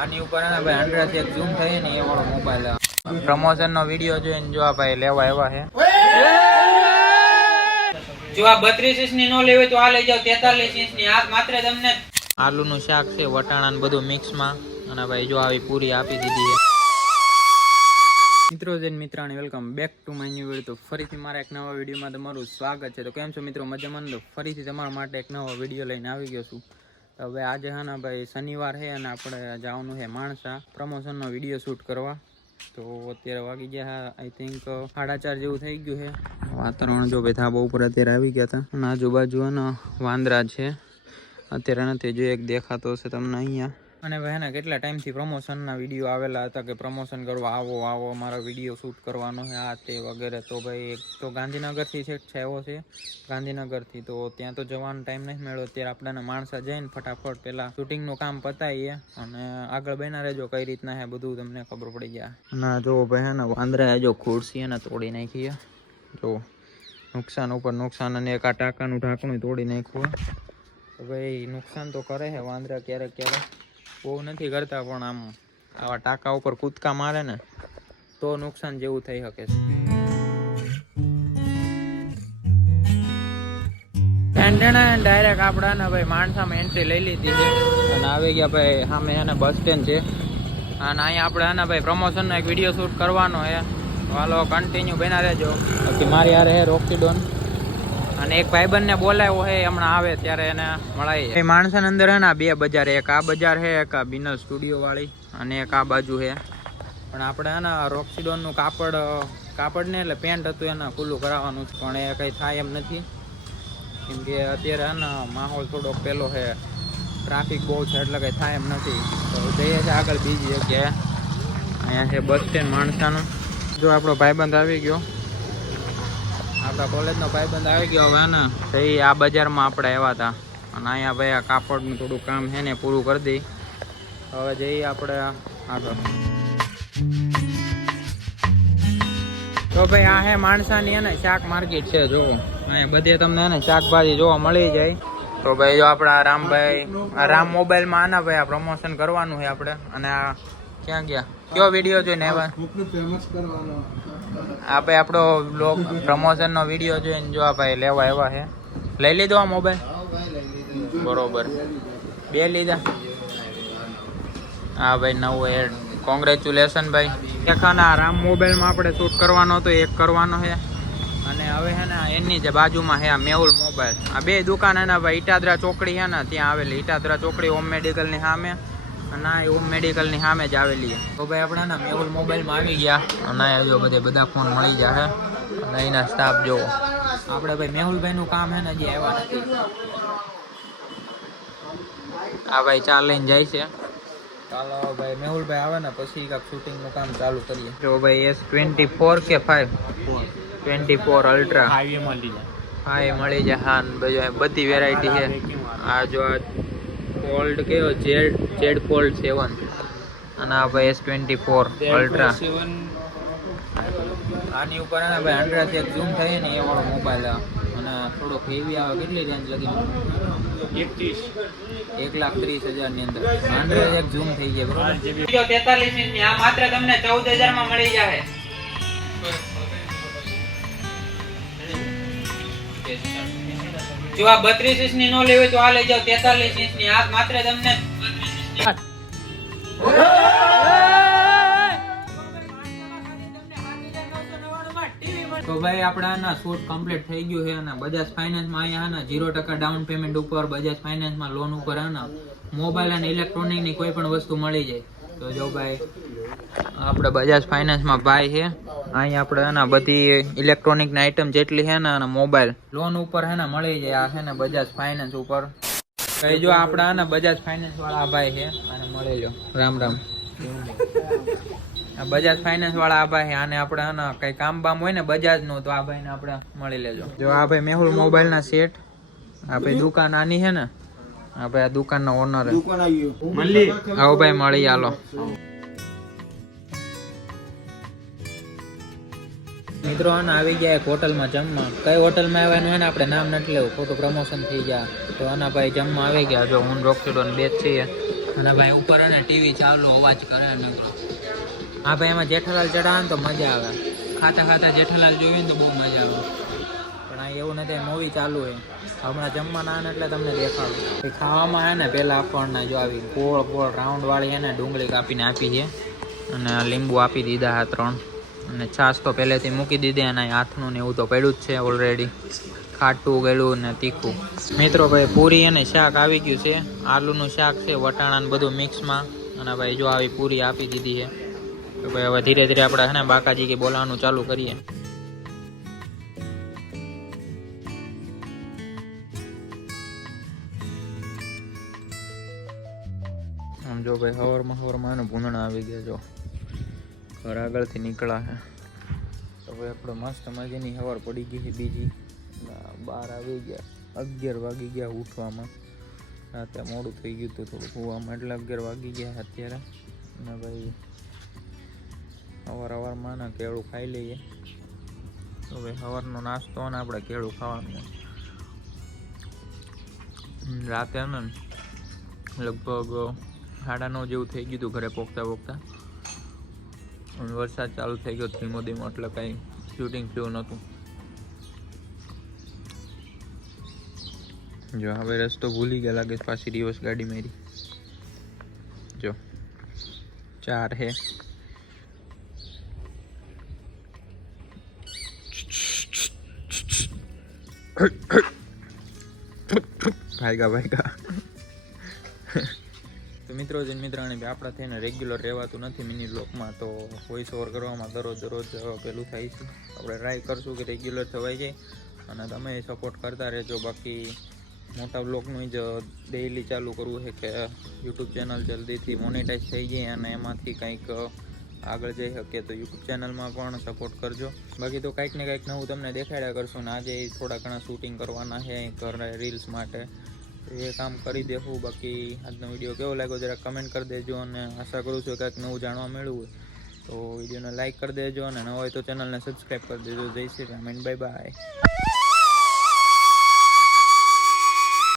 આની ઉપર ને ભાઈ હંડ્રેડ એક ઝૂમ થઈ ને એ વાળો મોબાઈલ પ્રમોશન નો વીડિયો જોઈને જો આ ભાઈ લેવા આવ્યા છે. જો આ બત્રીસ ઇંચની નો લેવી તો આ લઈ જાવ તેતાલીસ ઇંચની. આ માત્ર તમને આલુ નું શાક છે વટાણા ને બધું મિક્સમાં. અને ભાઈ જો આવી પૂરી આપી દીધી છે. મિત્રો જૈન મિત્રાણી welcome back to my new video તો ફરીથી મારા એક નવા વિડીયોમાં તમારું સ્વાગત છે. તો કેમ છો મિત્રો? મજામાં ને? તો ફરીથી તમારા માટે એક નવો વીડિયો લઈને આવી ગયો છું. હવે આજે હા ભાઈ શનિવાર છે અને આપણે જવાનું છે માણસા. પ્રમોશનનો વીડિયો શૂટ કરવા. તો અત્યારે વાગી ગયા આઈ થિંક સાડા ચાર જેવું થઈ ગયું છે વાતાવરણ જો ભાઈ થાબા ઉપર અત્યારે આવી ગયા હતા. અને આજુબાજુ વાંદરા છે. અત્યારે નથી, જો એક દેખાતો હશે તમને અહીંયા. અને ભાઈ ને કેટલા ટાઈમથી પ્રમોશનના વીડિયો આવેલા હતા કે પ્રમોશન કરવા આવો આવો, મારો વીડિયો શૂટ કરવાનો છે, આ તે વગેરે. તો ભાઈ એક તો ગાંધીનગરથી છે આવ્યો છે. ગાંધીનગરથી તો ત્યાં તો જવાનો ટાઈમ નહીં મળ્યો. ત્યારે આપણને માણસા જઈને ફટાફટ પહેલાં શૂટિંગનું કામ પતાવીએ અને આગળ બેના રહેજો કઈ રીતના છે બધું તમને ખબર પડી જાય ના, જો બહેન વાંદરા જો ખુરશી એને તોડી નાખીએ જો નુકસાન ઉપર નુકસાન અને એક આ ટાંકાનું ઢાંકણું તોડી નાખ્યું ભાઈ નુકસાન તો કરે છે વાંદરા ક્યારેક ક્યારેક. બહુ નથી કરતા પણ આમ આવા ટાંકા ઉપર કૂદકા મારે ને તો નુકસાન જેવું થઈ શકે છે. ડાયરેક્ટ આપણા ને ભાઈ માણસામાં એન્ટ્રી લઈ લીધી છે. અને આવી ગયા ભાઈ સામે એને બસ સ્ટેન્ડ છે. અને અહીંયા આપણે આના ભાઈ પ્રમોશનનો એક વીડિયો શૂટ કરવાનો છે. હાલો કન્ટિન્યુ બના રહેજો. બાકી મારી યાર હે રોક્સીડોન. અને એક ભાઈબંધને બોલાવ્યો છે હમણાં આવે ત્યારે એને મળાય માણસની અંદર હે ને બે બજાર, એક આ બજાર છે એક આ બિનલ સ્ટુડિયો વાળી અને એક આ બાજુ છે પણ આપણે હે ને રોક્સીડોનનું કાપડ કાપડ ને એટલે પેન્ટ હતું એને ખુલ્લું કરાવવાનું છે, પણ એ કંઈ થાય એમ નથી. કેમ કે અત્યારે હે ને માહોલ થોડોક પેલો છે ટ્રાફિક બહુ છે એટલે કંઈ થાય એમ નથી. તો જઈએ છે આગળ બીજી જગ્યાએ. અહીંયા છે બસ સ્ટેન્ડ માણસાનું. જો આપણો ભાઈબંધ આવી ગયો. આપણા કોલેજનો ભાઈબંધ આવી ગયો હવે ને, તો આ બજારમાં આપણે આવ્યા હતા. અને અહીંયા ભાઈ આ કાપડનું થોડું કામ છે ને પૂરું કરી દઈ. હવે જઈએ આપણે આગળ. તો ભાઈ આ હે માણસાની એને શાક માર્કેટ છે જો અહીંયા બધે તમને એને શાકભાજી જોવા મળી જાય. તો ભાઈ જો આપણા રામભાઈ રામ મોબાઈલમાં આના ભાઈ આ પ્રમોશન કરવાનું છે આપણે. અને આ ક્યાં ગયા? કયો વીડિયો જોઈને આવ્યા? આપણે આપણો બ્લોગ પ્રમોશન નો વીડિયો જોઈને જો આ ભાઈ લેવા આવ્યા છે. લઈ લીધો આ મોબાઈલ બરોબર. બે લીધા? હા ભાઈ નવું એડ કોંગ્રેચ્યુલેશન ભાઈ. દેખાના રામ મોબાઈલમાં આપણે શૂટ કરવાનો હતો એક કરવાનો છે. અને હવે છે ને એની જે બાજુમાં છે આ મેહુલ મોબાઈલ આ બે દુકાન એના ભાઈ ઇટાદરા ચોકડી છે ને ત્યાં આવેલી. ઇટાદરા ચોકડી હોમ મેડિકલની સામે. અને આ ઓમ મેડિકલની સામે જ આવેલી છે. તો ભાઈ આપણે ને મેહુલ મોબાઈલમાં આવી ગયા. અને જો બધે બધા ફોન મળી જશે અને એના સ્ટાફ જોવો. આપણે ભાઈ મેહુલભાઈનું કામ છે ને હજી આવ્યા નથી. આ ભાઈ ચા લઈને જાય છે. ચાલો ભાઈ મેહુલભાઈ આવે ને પછી કાંઈક શૂટિંગનું કામ ચાલુ કરીએ. જો ભાઈ એસ ટ્વેન્ટી ફોર કે five twenty four ultra highway મળી જાય. હા મળી જાય. હા ને બધું બધી વેરાયટી છે. આ જો આ ફોલ્ડ કયો જેડ ઝેડ ફોલ્ડ સેવન અને આ ભાઈ એસ ટ્વેન્ટી ફોર અલ્ટ્રા આની ઉપર ને ભાઈ હંડ્રેડ એક ઝૂમ થાય ને એ વાળો મોબાઈલ અને થોડોક હેવી આવે કેટલી રેન્જ લગી? એકત્રીસ. એક લાખ ત્રીસ હજારની અંદર. હંડ્રેડ એક ઝૂમ થઈ જાય બરોબર? તેતાલીસ ઇંચની આ માત્ર તમને ચૌદ હજારમાં મળી જાય જો આ બત્રીસ ઇંચની નો લેવી તો આ લઈ જાવ તેતાલીસ ઇંચની આ માત્ર તમને તો ભાઈ, આપણા આના શૂટ કમ્પ્લીટ થઈ ગયું છે અને બજાજ ફાઇનાન્સમાં અહીંયા આના ઝીરો ટકા ડાઉન પેમેન્ટ ઉપર, બજાજ ફાઇનાન્સમાં લોન ઉપર આના. મોબાઈલ અને ઇલેક્ટ્રોનિકની કોઈ પણ વસ્તુ મળી જાય. તો જો ભાઈ, આપણે બજાજ ફાઇનાન્સમાં ભાઈ છે. અહીંયા આપણે આના બધી ઇલેક્ટ્રોનિકની આઇટમ જેટલી છે ને અને મોબાઈલ લોન ઉપર હે ને મળી જાય આ છે ને બજાજ ફાઇનાન્સ ઉપર. કઈ જો આપણા ને બજાજ ફાઇનાન્સ વાળા આ ભાઈ છે અને મળી લો રામ રામ. બજાજ ફાઇનાન્સ વાળા આ ભાઈ આને આપણે હે ને કઈ કામ બામ હોય ને બજાજનું તો આ ભાઈ ને આપણે મળી લેજો. જો આ ભાઈ મેહુલ મોબાઈલ ના સેટ આ ભાઈ દુકાન આની છે ને. આ ભાઈ આ દુકાન નો ઓનર આવો ભાઈ મળી હાલો મિત્રો આને આવી ગયા એક હોટલમાં જમવા. કઈ હોટલમાં આવ્યા હોય ને આપણે નામ નથી લેવું. ખોટું પ્રમોશન થઈ ગયા. તો આના ભાઈ જમવા આવી ગયા. જો હું રોકસીડોન ને બેચ છીએ. અને ભાઈ ઉપર અને ટીવી ચાલુ, અવાજ કરે ને હા ભાઈ, એમાં જેઠાલાલ ચડાવે ને તો મજા આવે. ખાતા ખાતા જેઠાલાલ જોઈએ ને તો બહુ મજા આવે. પણ આ એવું નથી મૂવી ચાલુ હોય હમણાં જમવાના આવે એટલે તમને દેખાડું. ખાવામાં આવે ને પહેલાં આપણને જો આવી ગોળ ગોળ રાઉન્ડ વાળી છે ને, ડુંગળી કાપીને આપી છે. અને આ લીંબુ આપી દીધા આ ત્રણ. અને છાશ તો પહેલેથી મૂકી દીધી અને હાથનું ને એવું તો પડ્યું જ છે ઓલરેડી ખાટું ગયેલું ને તીખું. મિત્રો ભાઈ પૂરી અને શાક આવી ગયું છે. આલુનું શાક છે, વટાણા ને બધું મિક્સમાં અને ભાઈ જો આવી પૂરી આપી દીધી છે. તો ભાઈ હવે ધીરે ધીરે આપણે ને બાકાજી કે બોલાવાનું ચાલુ કરીએ. આમ જો ભાઈ હવારમાં હવારમાં એનું ભૂંદણા આવી ગયા જો. ઘર આગળથી નીકળ્યા છે તો ભાઈ આપણે મસ્ત મજાની સવાર પડી ગઈ છે બીજી. બાર આવી ગયા. અગિયાર વાગી ગયા ઉઠવામાં. રાતે મોડું થઈ ગયું હતું થોડું હોવામાં, એટલે અગિયાર વાગી ગયા અત્યારે. અને ભાઈ અવારવારમાં ના કેળું ખાઈ લઈએ. તો ભાઈ, સવારનો નાસ્તો ને આપણે કેળું ખાવાનું. રાતે ને લગભગ સાડા નવ જેવું થઈ ગયું હતું ઘરે પોખતા અને વરસાદ ચાલુ થઈ ગયો ધીમો ધીમો એટલે કાંઈ શૂટિંગ થયું નહોતું. જો હવે રસ્તો ભૂલી ગયા લાગે છે, પાછી રિવર્સ ગાડી મારી. જો ચાર હે. ભાઈગા ભાઈગા. તો મિત્રો જન મિત્રાણી આપણા થઈને રેગ્યુલર રહેવાતું નથી મિની બ્લોકમાં તો વોઇસ ઓવર કરવામાં દરરોજ દરરોજ પેલું થાય છે. આપણે ટ્રાય કરશું કે રેગ્યુલર થવાઈ જાય અને તમે સપોર્ટ કરતા રહેજો. બાકી મોટા બ્લોગનું જ ડેઈલી ચાલુ કરવું છે કે યુટ્યુબ ચેનલ જલ્દીથી મોનેટાઈઝ થઈ જાય અને એમાંથી કંઈક આગળ જઈ શકીએ તો યુટ્યુબ ચેનલમાં પણ સપોર્ટ કરજો. બાકી તો કંઈક ને કંઈક નવું તમને દેખાડ્યા કરશું ને આજે થોડા ઘણા શૂટિંગ કરવાના છે, ઘરે રીલ્સ માટે. એ કામ કરી દેવું બાકી આજનો વીડિયો કેવો લાગ્યો જરા કમેન્ટ કરી દેજો અને આશા કરું છું કાંઈક નવું જાણવા મળ્યું હોય. તો વિડીયોને લાઈક કરી દેજો અને ન હોય તો ચેનલને સબસ્ક્રાઈબ કરી દેજો. જય Shri Ram and bye bye